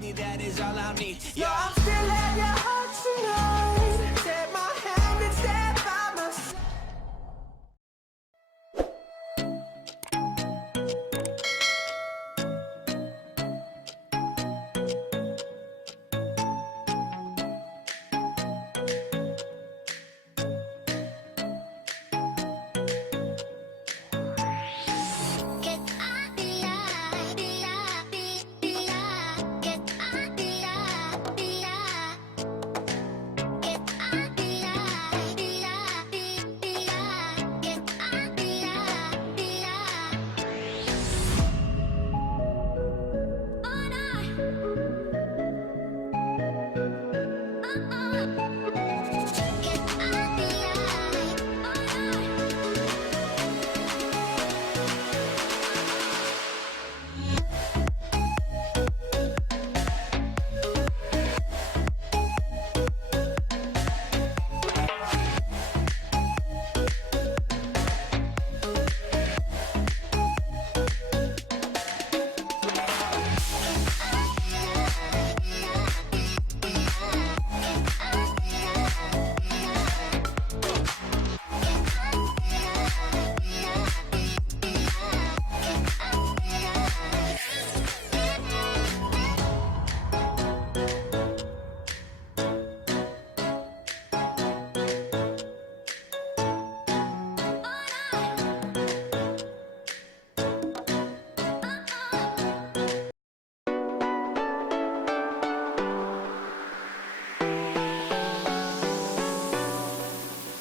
me, that is all I need. Yeah. I'm still at your heart tonight. Take my hand and stand by my side.